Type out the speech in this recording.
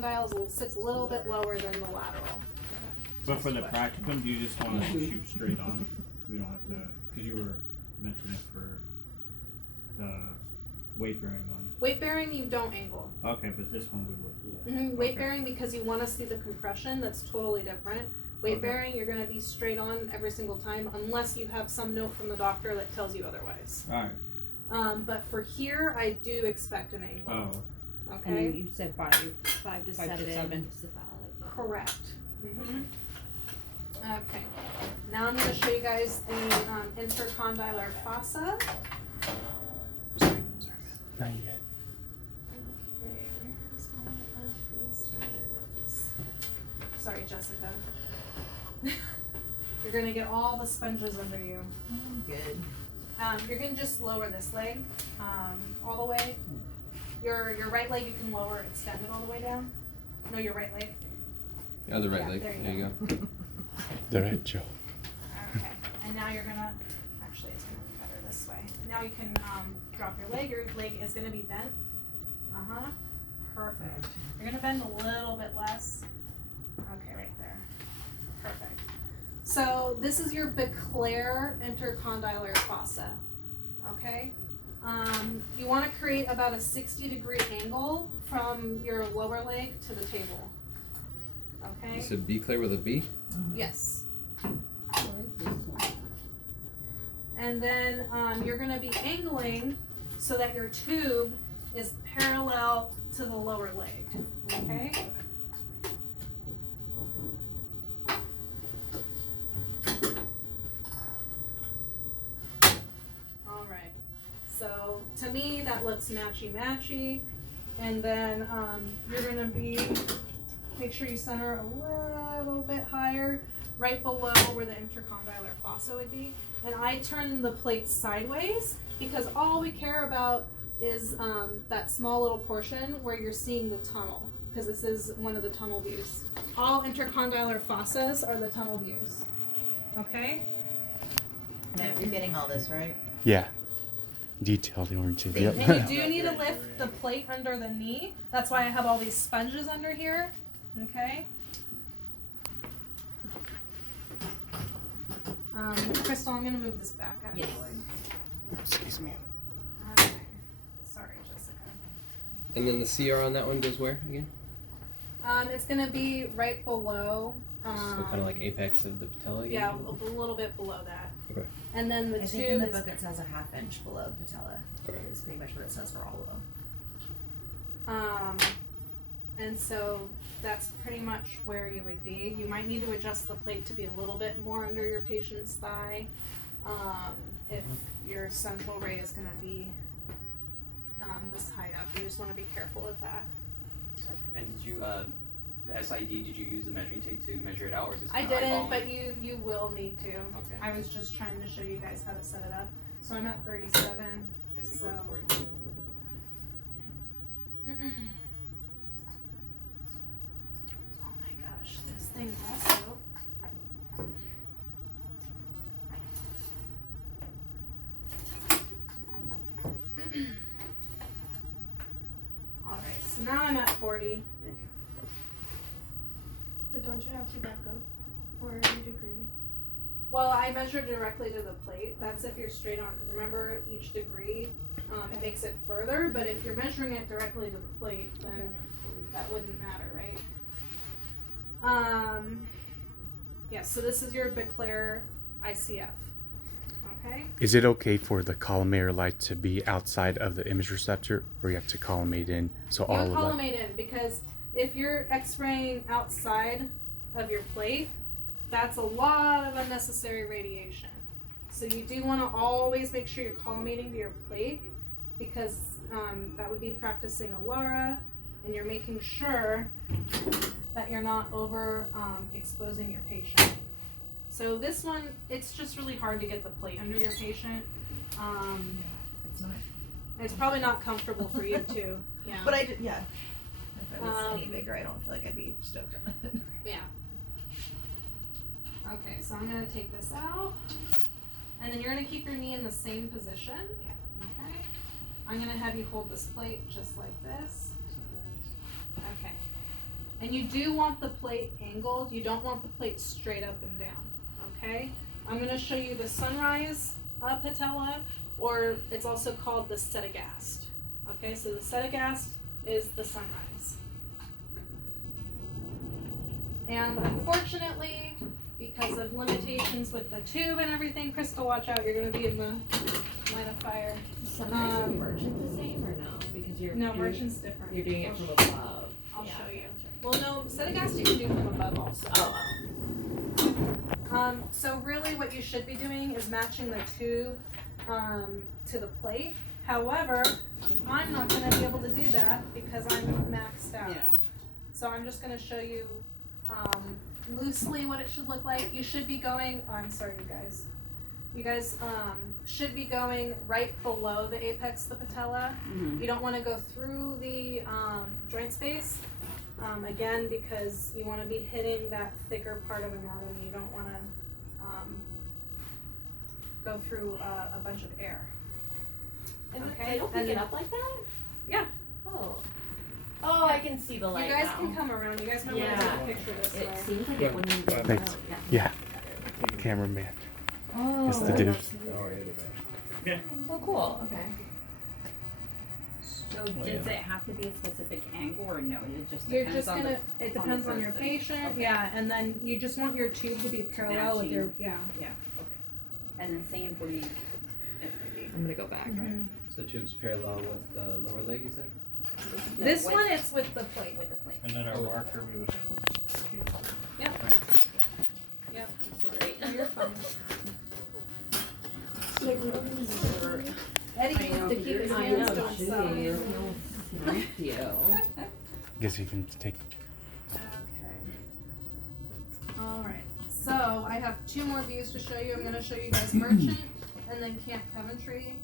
intercondyle sits a little bit lower than the lateral. But for the practicum, do you just want to shoot straight on? We don't have to, because you were mentioning it for the weight bearing ones. Weight bearing, you don't angle. Okay, but this one we would. Weight bearing, because you want to see the compression, that's totally different. Weight bearing, you're going to be straight on every single time, unless you have some note from the doctor that tells you otherwise. Alright. But for here, I do expect an angle. Oh. Okay. And you said 5 to 7 to 7. is the valid. Correct. Okay. Now I'm going to show you guys the intercondylar fossa. Not yet. Okay, where's all of these things? Sorry, Jessica. You're gonna get all the sponges under you. Good. You're gonna just lower this leg all the way. Your right leg you can lower, extend it all the way down. No, your right leg. Yeah, the right leg. There There you go. The right jaw. Okay. And now you're gonna. Actually, it's gonna be better this way. Now you can drop your leg. Your leg is gonna be bent. Perfect. You're gonna bend a little bit less. Okay, right there. Perfect. So this is your Beclere intercondylar fossa. Okay. You want to create about a 60-degree angle from your lower leg to the table. Okay. You said Beclere with a B? Yes. And then you're going to be angling so that your tube is parallel to the lower leg. Okay. All right. So to me that looks matchy-matchy. And then you're going to be, make sure you center a little bit higher, right below where the intercondylar fossa would be. And I turn the plate sideways because all we care about is that small little portion where you're seeing the tunnel, because this is one of the tunnel views. All intercondylar fossas are the tunnel views. Okay? Now you're getting all this, right? Yeah. Detailed oriented. Yep. And you do need to lift the plate under the knee. That's why I have all these sponges under here. Okay? Crystal, I'm going to move this back up. Yes. Excuse me. Okay. Sorry, Jessica. And then the CR on that one goes where again? It's going to be right below. So kind of like apex of the patella again? Yeah, a little bit below that. Okay. And then the I tube think in the is book it says a half inch below the patella. Okay. It's pretty much what it says for all of them. and so that's pretty much where you would be. You might need to adjust the plate to be a little bit more under your patient's thigh. If your central ray is going to be this high up, you just want to be careful of that. And did you, the SID, did you use the measuring tape to measure it out, or is this I kind of didn't, eyeballing? but you will need to. Okay. I was just trying to show you guys how to set it up. So I'm at 37. And we So. go to 40. Oh my gosh, this thing also. Alright, so now I'm at 40. But don't you have to back up for every degree? Well, I measure directly to the plate. That's if you're straight on, because remember each degree it makes it further, but if you're measuring it directly to the plate, then that wouldn't matter, right? Yeah, so this is your Beclere ICF. Okay? Is it okay for the collimator light to be outside of the image receptor, or you have to collimate in? So You all would of that. collimate in, because if you're x-raying outside of your plate, that's a lot of unnecessary radiation. So you do want to always make sure you're collimating to your plate, because that would be practicing Alara, and you're making sure that you're not over exposing your patient. So this one, it's just really hard to get the plate under your patient. It's not. It's probably not comfortable for you too. Yeah. But I did, yeah. If it was any bigger, I don't feel like I'd be stoked on it. Yeah. Okay, so I'm going to take this out. And then you're going to keep your knee in the same position. Okay. I'm going to have you hold this plate just like this. Okay. And you do want the plate angled, you don't want the plate straight up and down, okay? I'm gonna show you the sunrise patella, or it's also called the setagast. Okay, so the setagast is the sunrise. And unfortunately, because of limitations with the tube and everything, Crystal, watch out, you're gonna be in the line of fire. Sunrise and merchant the same or no? Because you're No, doing, merchant's different. you're doing it from above. I'll Yeah, show you. that's right. Well, no, setagast you can do from above also. Oh. So really what you should be doing is matching the tube to the plate. However, I'm not gonna be able to do that because I'm maxed out. Yeah. So I'm just gonna show you loosely what it should look like. You should be going, oh, I'm sorry you guys. You guys should be going right below the apex of the patella. Mhm. You don't wanna go through the joint space. Again, because you want to be hitting that thicker part of anatomy. You don't want to go through a bunch of air. And Okay, they don't and pick it up like that? Yeah. Oh. Oh, I can see the light You guys now. can come around. You guys might want to Yeah. take a picture this It way. seems like it wouldn't even Thanks. out. Yeah, cameraman. Oh. It's the dude. Oh, cool. Okay. So does it have to be a specific angle or no? It just You're depends just on gonna. the It depends on your person. patient. Okay. Yeah, and then you just want your tube to be parallel with your. Yeah. Yeah. Okay. And then same for the SID. I'm gonna go back. Mhm. So tube's parallel with the lower leg, you said? No, This with- one, it's with the plate. with the plate. And then our Oh. marker, we would. Yep. Right. Sorry. No, you're fine. I Eddie know, needs to keep his I hands know, to himself. Thank you. Guess you can take. Okay. Alright, so I have two more views to show you. I'm gonna show you guys Merchant and then Camp Coventry.